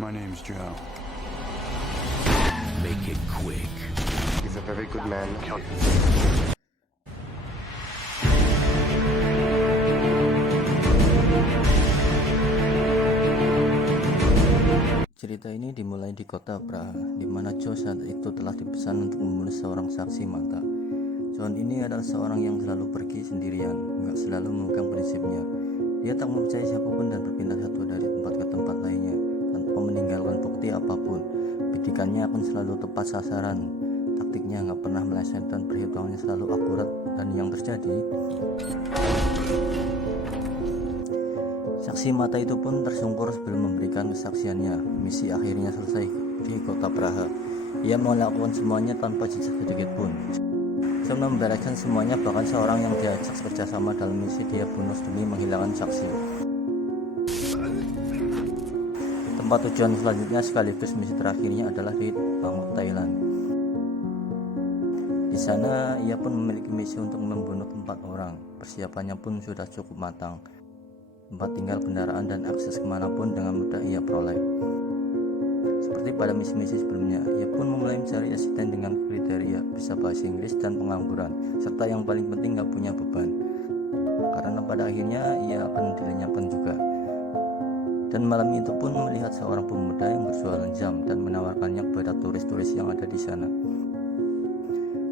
My name's Joe. Make it quick. He's a very good man. Cerita ini dimulai di kota Praha, di mana Joe saat itu telah dipesan untuk membunuh seorang saksi mata. John ini adalah seorang yang selalu pergi sendirian, nggak selalu memegang prinsipnya. Dia tak mempercayai siapapun dan berpindah satu dari tempat ke tempat lainnya, tanpa meninggalkan bukti apapun. Bidikannya akan selalu tepat sasaran, taktiknya nggak pernah meleset dan perhitungannya selalu akurat. Dan yang terjadi, saksi mata itu pun tersungkur sebelum memberikan kesaksiannya. Misi akhirnya selesai di kota Praha. Ia melakukan semuanya tanpa jejak sedikit pun. John membereskan semuanya, bahkan seorang yang diajak kerjasama dalam misi dia bunuh demi menghilangkan saksi. Tempat tujuan selanjutnya sekaligus misi terakhirnya adalah di Bangkok, Thailand. Di sana ia pun memiliki misi untuk membunuh 4 orang. Persiapannya pun sudah cukup matang. Tempat tinggal, kendaraan, dan akses kemanapun dengan mudah ia peroleh. Seperti pada misi-misi sebelumnya, ia pun memulai mencari asisten dengan kriteria bisa bahasa Inggris dan pengangguran, serta yang paling penting gak punya beban. Karena pada akhirnya ia akan dilenyapkan juga. Dan malam itu pun melihat seorang pemuda yang berjualan jam dan menawarkannya kepada turis-turis yang ada di sana.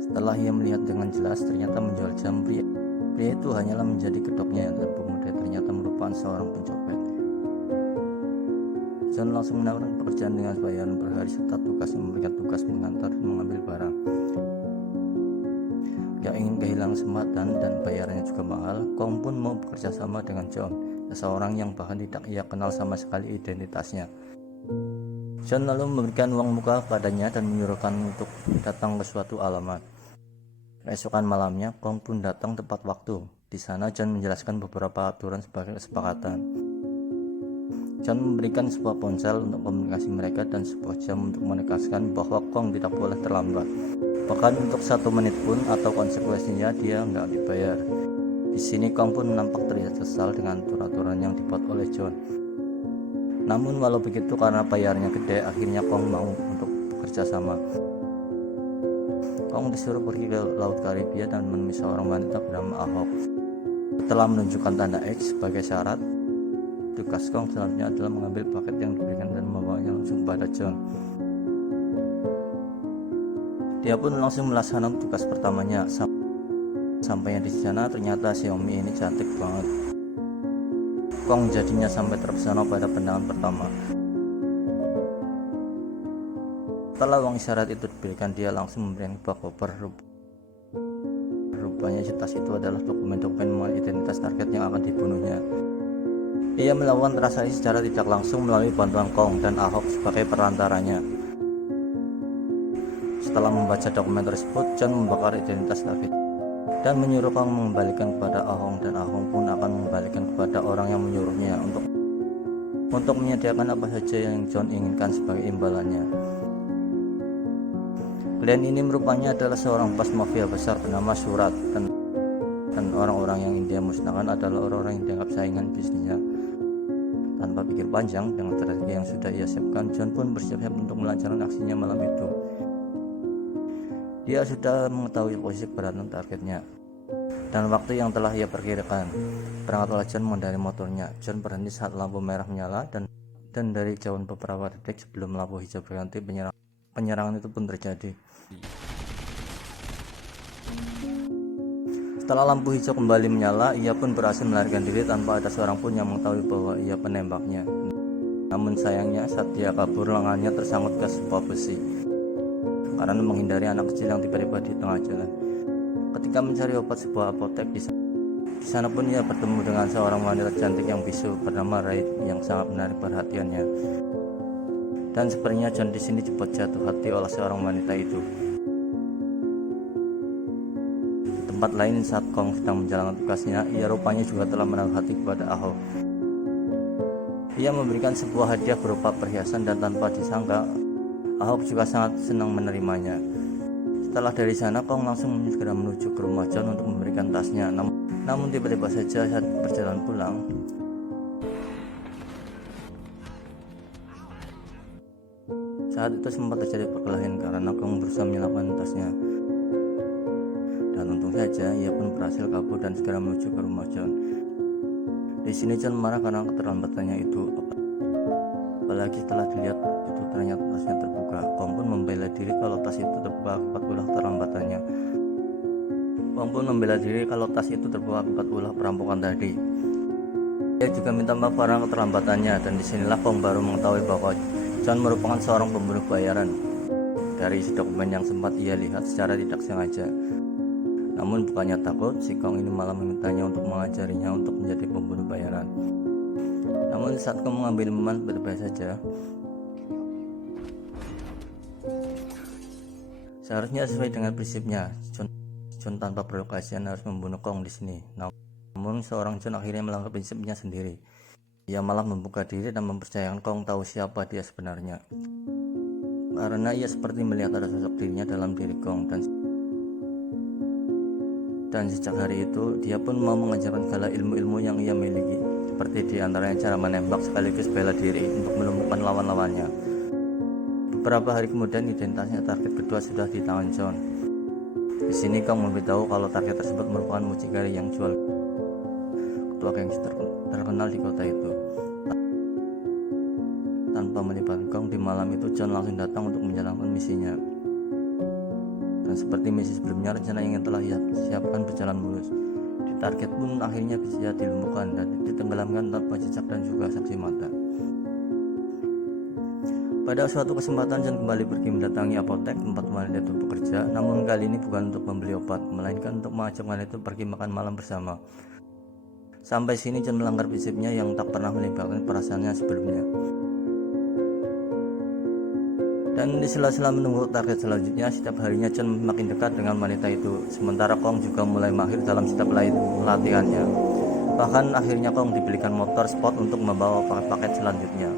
Setelah ia melihat dengan jelas, ternyata menjual jam, pria itu hanyalah menjadi kedoknya, dan pemuda ternyata merupakan seorang pencopet. John langsung menawarkan pekerjaan dengan bayaran per hari serta tugas yang memberikan tugas mengantar dan mengambil barang. Gak ingin kehilangan kesempatan dan bayarannya juga mahal, Kong pun mau bekerja sama dengan John, seseorang yang bahkan tidak ia kenal sama sekali identitasnya. John lalu memberikan uang muka padanya dan menyuruhkan untuk datang ke suatu alamat. Keesokan malamnya, Kong pun datang tepat waktu. Di sana John menjelaskan beberapa aturan sebagai kesepakatan. John memberikan sebuah ponsel untuk komunikasi mereka dan sebuah jam untuk menegaskan bahwa Kong tidak boleh terlambat. Bahkan untuk 1 menit pun atau konsekuensinya dia nggak dibayar. Di sini Kong pun nampak terlihat kesal dengan aturan yang dibuat oleh John. Namun walau begitu, karena bayarnya gede, akhirnya Kong mau untuk bekerja sama. Kong disuruh pergi ke Laut Karibia dan menemui seorang wanita bernama Ahok. Setelah menunjukkan tanda X sebagai syarat, tugas Kong selanjutnya adalah mengambil paket yang diberikan dan membawanya langsung kepada John. Dia pun langsung melaksanakan tugas pertamanya. Sampainya di sana, ternyata Xiaomi ini cantik banget. Kong jadinya sampai terpesona pada pandangan pertama. Setelah uang isyarat itu diberikan, dia langsung memberikan sebuah koper. Rupanya di tas itu adalah dokumen-dokumen mengenai identitas target yang akan dibunuhnya. Ia melakukan transaksi secara tidak langsung melalui bantuan Kong dan Ahok sebagai perantaranya. Setelah membaca dokumen tersebut, John membakar identitas target dan menyuruh Kong mengembalikan kepada Ahong, dan Ahong pun akan mengembalikan kepada orang yang menyuruhnya untuk menyediakan apa saja yang John inginkan sebagai imbalannya. Klien ini merupanya adalah seorang bos mafia besar bernama Surat, dan orang-orang yang dia musnahkan adalah orang-orang yang dianggap saingan bisnisnya. Tanpa pikir panjang, dengan strategi yang sudah ia siapkan, John pun bersiap-siap untuk melancarkan aksinya malam itu. Dia sudah mengetahui posisi keberadaan targetnya dan waktu yang telah ia perkirakan. Berangkatlah John mengendarai motornya. John berhenti saat lampu merah menyala, dan dari jauh beberapa detik sebelum lampu hijau berganti, penyerangan itu pun terjadi. Setelah lampu hijau kembali menyala, ia pun berhasil melarikan diri tanpa ada seorang pun yang mengetahui bahwa ia penembaknya. Namun sayangnya, saat dia kabur, lengannya tersangkut ke sebuah besi karena menghindari anak kecil yang tiba-tiba di tengah jalan. Ketika mencari obat sebuah apotek di sana pun ia bertemu dengan seorang wanita cantik yang bisu bernama Raid yang sangat menarik perhatiannya. Dan sepertinya John di sini cepat jatuh hati oleh seorang wanita itu. Di tempat lain, saat Kong sedang menjalankan tugasnya, ia rupanya juga telah menaruh hati kepada Ahok. Ia memberikan sebuah hadiah berupa perhiasan, dan tanpa disangka Ahok juga sangat senang menerimanya. Setelah dari sana, Kong langsung segera menuju ke rumah John untuk memberikan tasnya. Namun tiba-tiba saja saat berjalan pulang, Saat itu sempat terjadi perkelahian karena Kong berusaha menyelamatkan tasnya. Dan untung saja ia pun berhasil kabur dan segera menuju ke rumah John. Di sini John marah karena keterlambatannya itu. Apalagi setelah dilihat itu ternyata tasnya terbuka. Kong pun membela diri kalau tas itu terbuka akibat ulah keterlambatannya. akibat ulah perampokan tadi. Dia juga minta maaf karena keterlambatannya, dan disinilah Kong baru mengetahui bahwa John merupakan seorang pembunuh bayaran. Dari isi dokumen yang sempat ia lihat secara tidak sengaja. Namun bukannya takut, si Kong ini malah memintanya untuk mengajarinya untuk menjadi pembunuh bayaran. Namun saat Kong mengambil momen berbahaya saja. Seharusnya sesuai dengan prinsipnya, John tanpa provokasian harus membunuh Kong di sini. Namun seorang John akhirnya melanggar prinsipnya sendiri. Ia malah membuka diri dan mempercayakan Kong tahu siapa dia sebenarnya. Karena ia seperti melihat ada sosok dirinya dalam diri Kong, dan sejak hari itu dia pun mau mengajarkan segala ilmu-ilmu yang ia miliki, seperti diantaranya cara menembak sekaligus bela diri untuk melumpuhkan lawan-lawannya. Beberapa hari kemudian identitasnya target kedua sudah di tangan John. Di sini Kong memberitahu kalau target tersebut merupakan mucikari yang jual ketua gangster terkenal di kota itu. Tanpa melibatkan Kong, di malam itu John langsung datang untuk menjalankan misinya. Dan seperti misi sebelumnya, rencana yang telah ia siapkan berjalan mulus. Di target pun akhirnya bisa dilumpuhkan dan ditenggelamkan tanpa jejak dan juga saksi mata. Pada suatu kesempatan John kembali pergi mendatangi apotek tempat wanita itu bekerja, namun kali ini bukan untuk membeli obat, melainkan untuk mengajak wanita itu pergi makan malam bersama. Sampai sini John melanggar prinsipnya yang tak pernah melibatkan perasaannya sebelumnya. Dan di sela-sela menunggu target selanjutnya, setiap harinya John makin dekat dengan wanita itu. Sementara Kong juga mulai mahir dalam setiap latihannya. Bahkan akhirnya Kong dibelikan motor sport untuk membawa paket selanjutnya.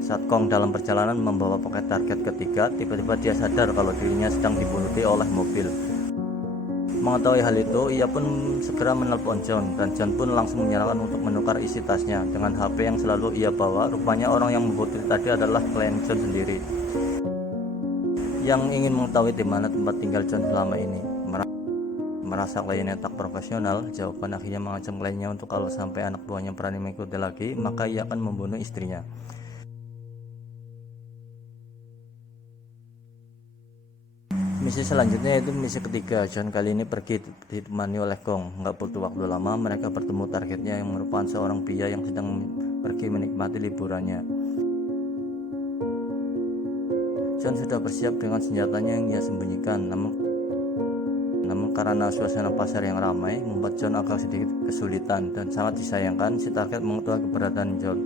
Saat Kong dalam perjalanan membawa paket target ketiga, tiba-tiba dia sadar kalau dirinya sedang dibunuti oleh mobil. Mengetahui hal itu, ia pun segera menelpon John, dan John pun langsung menyalakan untuk menukar isi tasnya dengan HP yang selalu ia bawa. Rupanya orang yang membuat tadi adalah klien John sendiri, yang ingin mengetahui di mana tempat tinggal John selama ini. Merasa kliennya tak profesional, jawaban akhirnya mengancam kliennya untuk kalau sampai anak buahnya berani mengikuti lagi, maka ia akan membunuh istrinya. Misi selanjutnya yaitu misi ketiga. John kali ini pergi ditemani oleh Kong. Nggak butuh waktu lama, mereka bertemu targetnya yang merupakan seorang pria yang sedang pergi menikmati liburannya. John sudah bersiap dengan senjatanya yang ia sembunyikan, namun karena suasana pasar yang ramai membuat John agak sedikit kesulitan, dan sangat disayangkan si target mengetahui keberadaan John.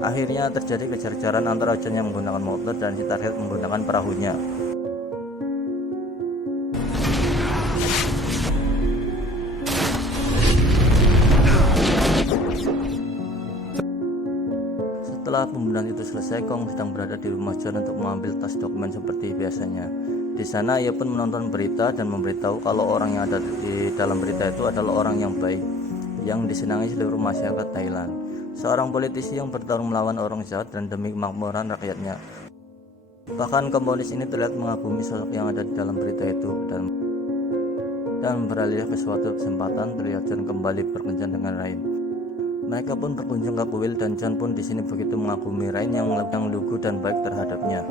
Akhirnya terjadi kejar-kejaran antara John yang menggunakan motor dan si target menggunakan perahunya. Setelah pembunuhan itu selesai, Kong sedang berada di rumah John untuk mengambil tas dokumen seperti biasanya. Di sana ia pun menonton berita dan memberitahu kalau orang yang ada di dalam berita itu adalah orang yang baik, yang disenangi seluruh masyarakat Thailand. Seorang politisi yang bertarung melawan orang jahat dan demi kemakmuran rakyatnya. Bahkan komunis ini terlihat mengagumi sosok yang ada di dalam berita itu, dan beralih ke suatu kesempatan terlihat John kembali berkencan dengan Rain. Mereka pun berkunjung ke kuil, dan John pun di sini begitu mengagumi Rain yang lugu dan baik terhadapnya.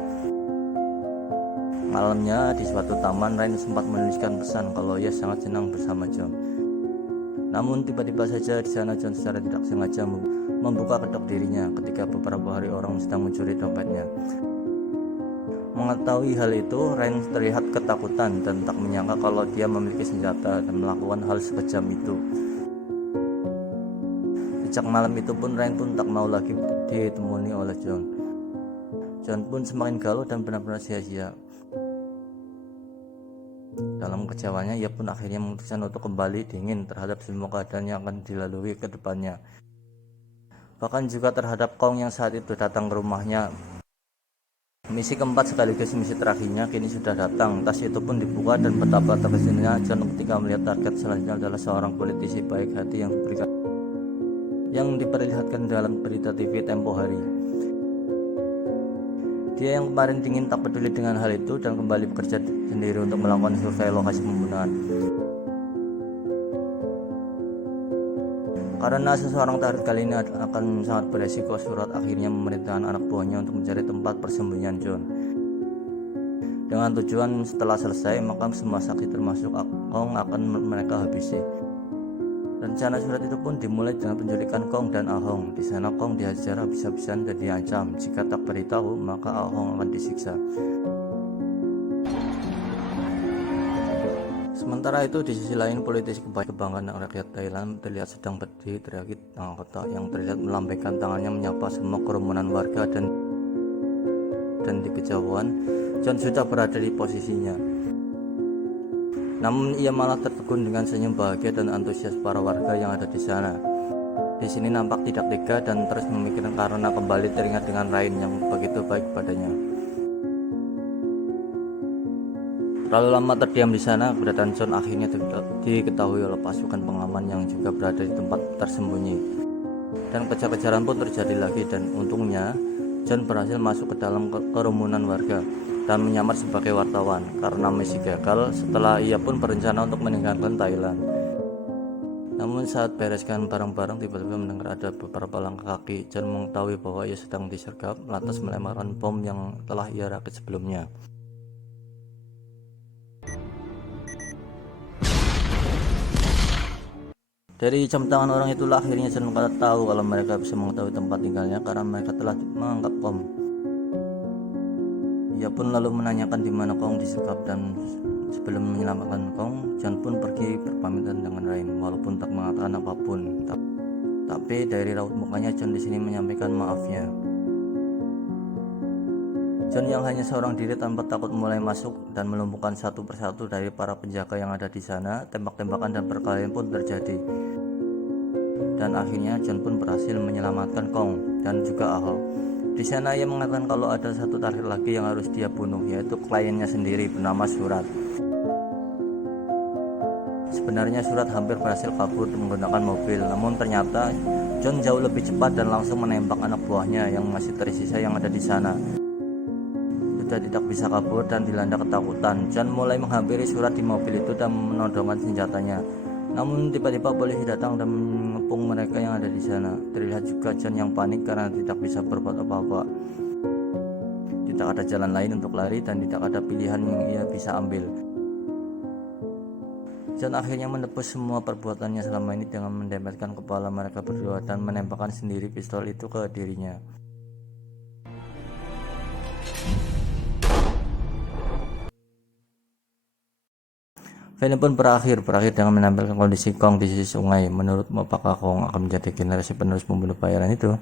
Malamnya di suatu taman, Rain sempat menuliskan pesan kalau ia sangat senang bersama John. Namun tiba-tiba saja di sana John secara tidak sengaja membuka kedok dirinya ketika beberapa hari orang sedang mencuri dompetnya. Mengetahui hal itu, Rain terlihat ketakutan dan tak menyangka kalau dia memiliki senjata dan melakukan hal sekejam itu. Sejak malam itu pun Rain pun tak mau lagi ditemani oleh John. John pun semakin galau dan benar-benar sia-sia. Dalam kecewanya, ia pun akhirnya memutuskan untuk kembali dingin terhadap semua keadaan yang akan dilalui ke depannya. Bahkan juga terhadap Kong yang saat itu datang ke rumahnya. Misi keempat sekaligus misi terakhirnya kini sudah datang. Tas itu pun dibuka, dan betapa terkesannya John ketika melihat target selanjutnya adalah seorang politisi baik hati yang yang diperlihatkan dalam berita TV Tempo Hari. Dia yang kemarin dingin tak peduli dengan hal itu dan kembali bekerja sendiri untuk melakukan survei lokasi pembunuhan. Karena seseorang tarik kali ini akan sangat beresiko, Surat akhirnya memerintahkan anak buahnya untuk mencari tempat persembunyian John. Dengan tujuan setelah selesai, maka semua saksi termasuk Kong akan mereka habisi. Rencana surat itu pun dimulai dengan penculikan Kong dan Ahong. Di sana Kong dihajar habis-habisan dan diancam jika tak beritahu maka Ahong akan disiksa. Sementara itu di sisi lain, politisi kebanggaan rakyat Thailand terlihat sedang berdiri teriak di tengah kota yang terlihat melambaikan tangannya menyapa semua kerumunan warga dan di kejauhan John sudah berada di posisinya. Namun ia malah tertegun dengan senyum bahagia dan antusias para warga yang ada di sana. Di sini nampak tidak tega dan terus memikirkan karena kembali teringat dengan Rain yang begitu baik padanya. Terlalu lama terdiam di sana, keberadaan John akhirnya diketahui oleh pasukan pengaman yang juga berada di tempat tersembunyi. Dan kejar-kejaran pun terjadi lagi dan untungnya John berhasil masuk ke dalam kerumunan warga dan menyamar sebagai wartawan karena misi gagal setelah ia pun berencana untuk meninggalkan Thailand. Namun saat bereskan barang-barang tiba-tiba mendengar ada beberapa langkah kaki. John mengetahui bahwa ia sedang disergap, lantas melemparkan bom yang telah ia rakit sebelumnya. Dari jam tangan orang itulah akhirnya John tahu kalau mereka bisa mengetahui tempat tinggalnya karena mereka telah menganggap Kong. Ia pun lalu menanyakan di mana Kong disekap dan sebelum menyelamatkan Kong, John pun pergi berpamitan dengan Rain walaupun tak mengatakan apapun. Tapi dari raut mukanya John di sini menyampaikan maafnya. John yang hanya seorang diri tanpa takut mulai masuk dan melumpuhkan satu persatu dari para penjaga yang ada di sana. Tembak-tembakan dan perkelahian pun terjadi. Dan akhirnya John pun berhasil menyelamatkan Kong dan juga Ahong. Di sana ia mengatakan kalau ada satu target lagi yang harus dia bunuh, yaitu kliennya sendiri bernama Surat. Sebenarnya Surat hampir berhasil kabur menggunakan mobil, namun ternyata John jauh lebih cepat dan langsung menembak anak buahnya yang masih tersisa yang ada di sana. Sudah tidak bisa kabur dan dilanda ketakutan, John mulai menghampiri Surat di mobil itu dan menodongkan senjatanya. Namun tiba-tiba polisi datang dan mengepung mereka yang ada di sana. Terlihat juga John yang panik karena tidak bisa berbuat apa-apa. Tidak ada jalan lain untuk lari dan tidak ada pilihan yang ia bisa ambil. John akhirnya menebus semua perbuatannya selama ini dengan mendempetkan kepala mereka berdua dan menembakkan sendiri pistol itu ke dirinya. Film pun berakhir dengan menampilkan kondisi Kong di sisi sungai. Menurutmu apakah Kong akan menjadi generasi penerus pembunuh bayaran itu?